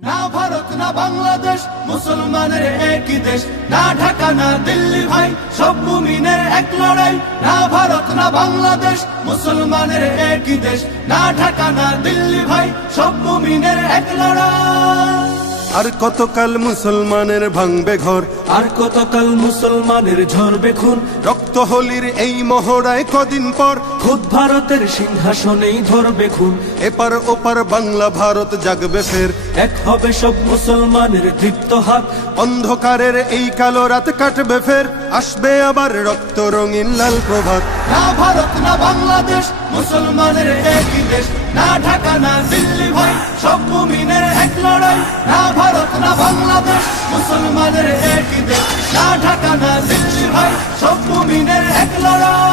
না ভারত না বাংলাদেশ, মুসলমানের একই দেশ। না ঢাকা না দিল্লি ভাই, সব মুমিনের এক লড়াই। না ভারত না বাংলাদেশ, মুসলমানের একই দেশ। না ঢাকা না দিল্লি ভাই, সব মুমিনের এক লড়াই। আর কতকাল মুসলমানের ভাঙবে ঘর, আর কতকাল মুসলমানের ঝরবে খুন। রক্ত হোলির এই মহড়ায় কদিন পর খুদ ভারতের সিংহাসনেই ধরবে খুন। এপার ওপার বাংলা ভারত জাগবে ফের। এক হবে সব মুসলমানের দীপ্ত হাত। অন্ধকারের এই কালো রাত কাটবে ফের, আসবে আবার রক্ত রঙিন লাল প্রভাত। না ভারত না বাংলাদেশ, মুসলমানের একই দেশ। না ঢাকা না দিল্লি ভাই, সব মুমিনের এক লড়াই। না ভারত না বাংলাদেশ, মুসলমানের একই দেশ। না ঢাকা না দিল্লি ভাই, সব মুমিনের এক লড়াই।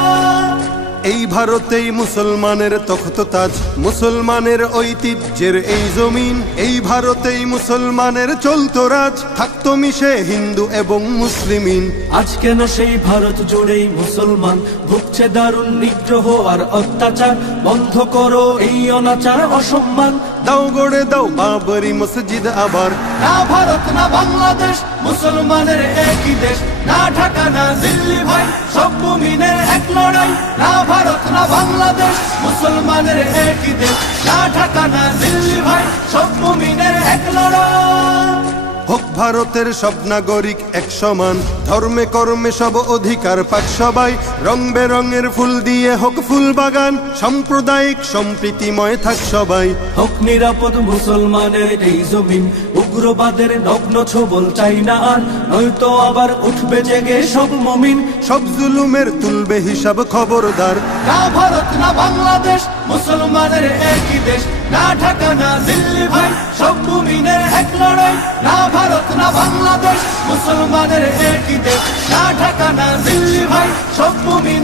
এই ভারতেই মুসলমানের তখ্ত তাজ, মুসলমানের ঐতিহ্যের এই জমিন। এই ভারতেই মুসলমানের চলতো রাজ, থাকতো মিশে হিন্দু এবং মুসলিমিন। আজ কেন সেই ভারত জুড়েই মুসলমান ভুগছে দারুণ নিগ্রহ আর অত্যাচার। বন্ধ করো এই অনাচার অসম্মান। দাও গড়ে দাও বাবরি মসজিদ আবার। না ভারত না বাংলাদেশ, মুসলমানের একই দেশ। না ঢাকা না দিল্লি ভাই, সব মুমিনের এক লড়াই। না ভারত না বাংলাদেশ, মুসলমানের একই দেশ। না ঢাকা না দিল্লি ভাই, সব মুমিনের এক লড়াই। হোক ভারতের সব নাগরিক এক সমান, ধর্মে কর্মে সব অধিকার পাক সবাই। রং বেরঙের ফুল দিয়ে হোক ফুল বাগান, সাম্প্রদায়িক সম্প্রীতিময় থাক সবাই। হোক নিরাপদ মুসলমানের এই জমিন, উগ্রবাদের নগ্ন ছবল চাই না আর। নয়তো আবার উঠবে জেগে সব মুমিন, সব জুলুমের তুলবে হিসাব খবরদার। না ভারত না বাংলাদেশ, মুসলমানের একই দেশ। না ঢাকা না দিল্লি ভাই, সব মুমিনের এক লড়াই। না ভারত না বাংলাদেশ, মুসলমানের একই দেশ। না ঢাকা না দিল্লি ভাই, সব মুমিনের